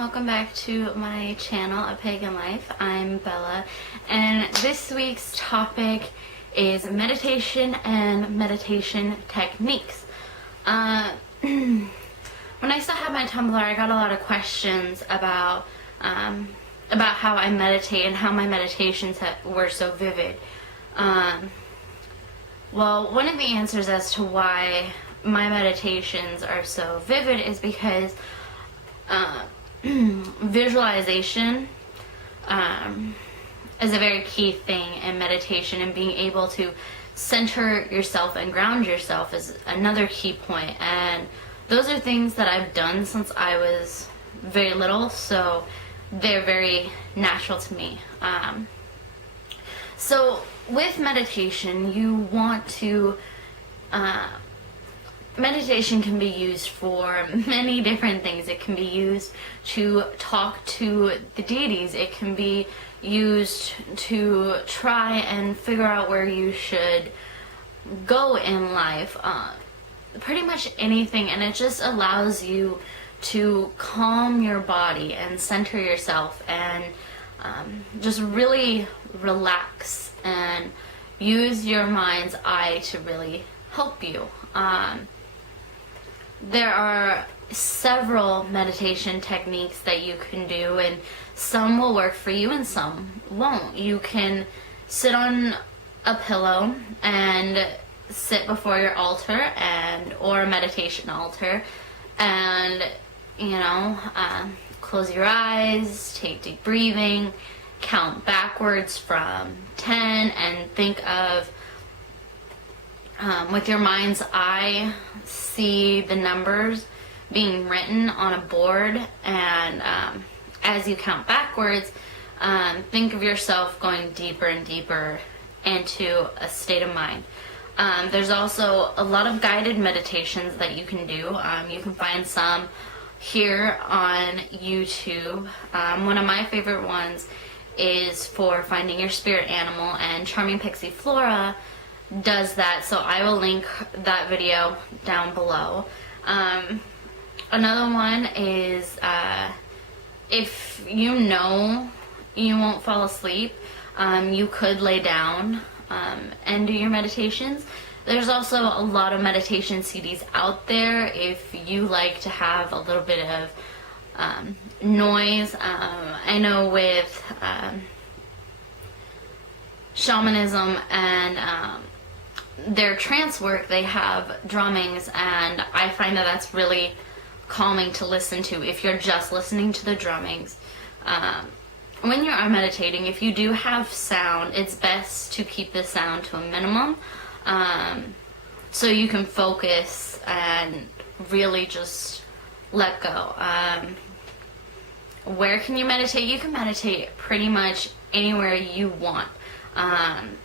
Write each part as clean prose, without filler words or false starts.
welcome back to my channel, A Pagan Life. I'm Bella, and this week's topic is meditation and meditation techniques. When I still had my Tumblr, I got a lot of questions about how I meditate and how my meditations were so vivid. Well, one of the answers as to why my meditations are so vivid is because visualization is a very key thing in meditation, and being able to center yourself and ground yourself is another key point. And those are things that I've done since I was very little, so they're very natural to me. So with meditation, you want to meditation can be used for many different things. It can be used to talk to the deities. It can be used to try and figure out where you should go in life. Pretty much anything, and it just allows you to calm your body and center yourself and just really relax and use your mind's eye to really help you. There are several meditation techniques that you can do, and some will work for you and some won't. You can sit on a pillow and sit before your altar or a meditation altar, and close your eyes, take deep breathing, count backwards from 10, and think of, with your mind's eye, see the numbers being written on a board, and as you count backwards, think of yourself going deeper and deeper into a state of mind. There's also a lot of guided meditations that you can do. You can find some here on YouTube. One of my favorite ones is for finding your spirit animal, and Charming Pixie Flora does that, so I will link that video down below. Another one is if you know you won't fall asleep, you could lay down and do your meditations. There's also a lot of meditation CDs out there if you like to have a little bit of noise. I know with shamanism and their trance work, they have drummings, and I find that that's really calming to listen to if you're just listening to the drummings. When you are meditating, if you do have sound, it's best to keep the sound to a minimum, so you can focus and really just let go. Where can you meditate? You can meditate pretty much anywhere you want.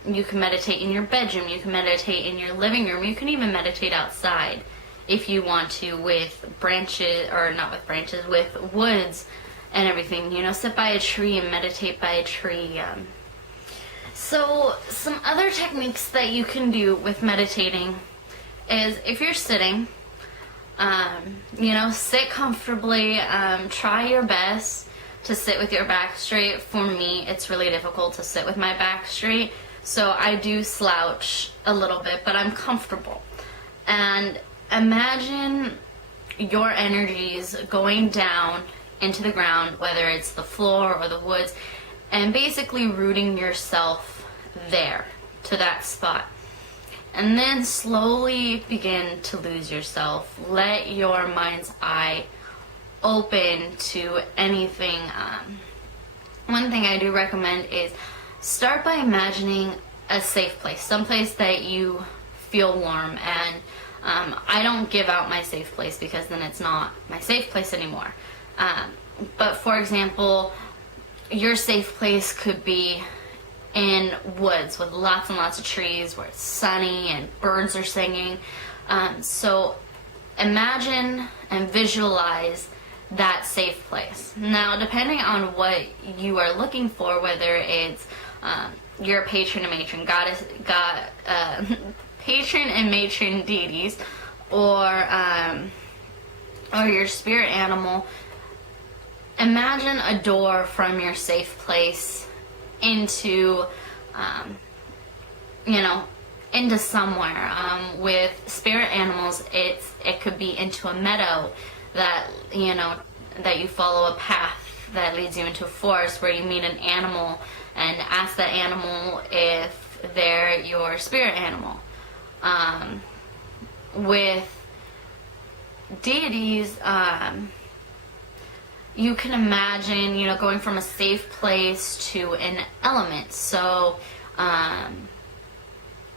You can meditate in your bedroom, you can meditate in your living room, you can even meditate outside if you want to, with branches, or not with branches, with woods and everything. Sit by a tree and meditate by a tree. So some other techniques that you can do with meditating is, if you're sitting, sit comfortably. Try your best to sit with your back straight. For me, it's really difficult to sit with my back straight, so I do slouch a little bit, but I'm comfortable. And imagine your energies going down into the ground, whether it's the floor or the woods, and basically rooting yourself there, to that spot. And then slowly begin to lose yourself. Let your mind's eye open to anything. One thing I do recommend is start by imagining a safe place, someplace that you feel warm. And I don't give out my safe place, because then it's not my safe place anymore. But for example, your safe place could be in woods with lots and lots of trees where it's sunny and birds are singing. So imagine and visualize that safe place. Now, depending on what you are looking for, whether it's your patron and matron goddess, patron and matron deities, or your spirit animal, imagine a door from your safe place into, you know, into somewhere. With spirit animals, it could be into a meadow that, you know, that you follow a path that leads you into a forest where you meet an animal and ask that animal if they're your spirit animal. With deities, you can imagine, you know, going from a safe place to an element. So,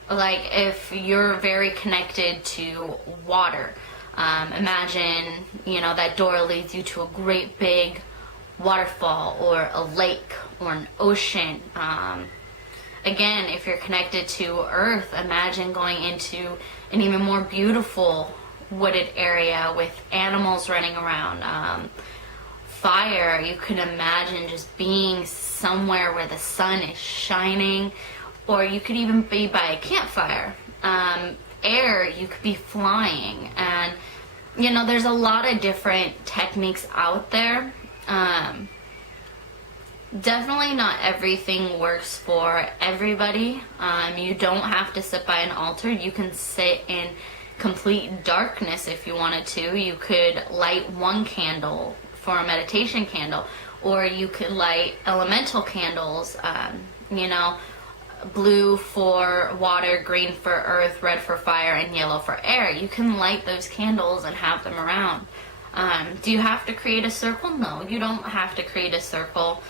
like if you're very connected to water, imagine, you know, that door leads you to a great big waterfall or a lake or an ocean. Again, if you're connected to earth, imagine going into an even more beautiful wooded area with animals running around. Fire, you can imagine just being somewhere where the sun is shining, or you could even be by a campfire. Air, you could be flying, and you know, there's a lot of different techniques out there. Definitely not everything works for everybody. You don't have to sit by an altar. You can sit in complete darkness if you wanted to. You could light one candle for a meditation candle, or you could light elemental candles, you know, blue for water, green for earth, red for fire, and yellow for air. You can light those candles and have them around. Do you have to create a circle? No, you don't have to create a circle.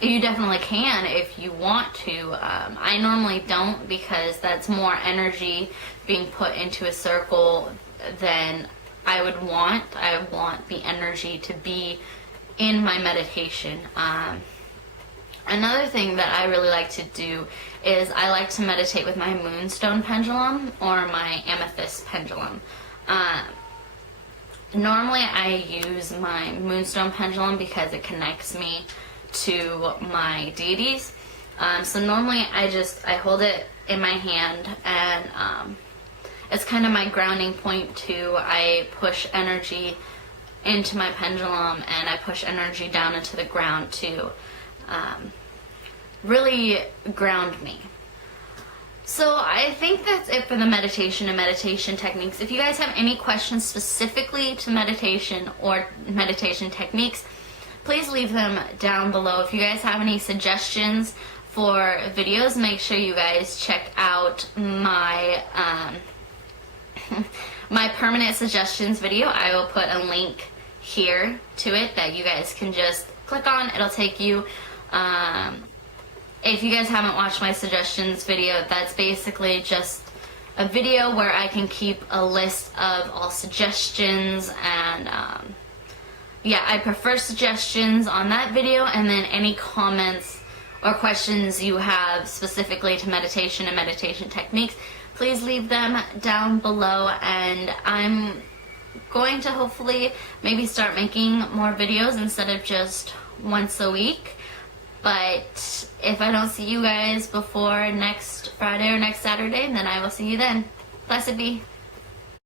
You definitely can if you want to. I normally don't, because that's more energy being put into a circle than I would want. I want the energy to be in my meditation. Another thing that I really like to do is I like to meditate with my moonstone pendulum or my amethyst pendulum. Normally I use my moonstone pendulum because it connects me to my deities. So normally I hold it in my hand, and it's kind of my grounding point too. I push energy into my pendulum and I push energy down into the ground to really ground me. So I think that's it for the meditation and meditation techniques. If you guys have any questions specifically to meditation or meditation techniques, please leave them down below. If you guys have any suggestions for videos, make sure you guys check out my my permanent suggestions video. I will put a link here to it that you guys can just click on. It'll take you, if you guys haven't watched my suggestions video, that's basically just a video where I can keep a list of all suggestions, and yeah, I prefer suggestions on that video, and then any comments or questions you have specifically to meditation and meditation techniques, please leave them down below, and I'm going to hopefully maybe start making more videos instead of just once a week. But if I don't see you guys before next Friday or next Saturday, then I will see you then. Blessed be.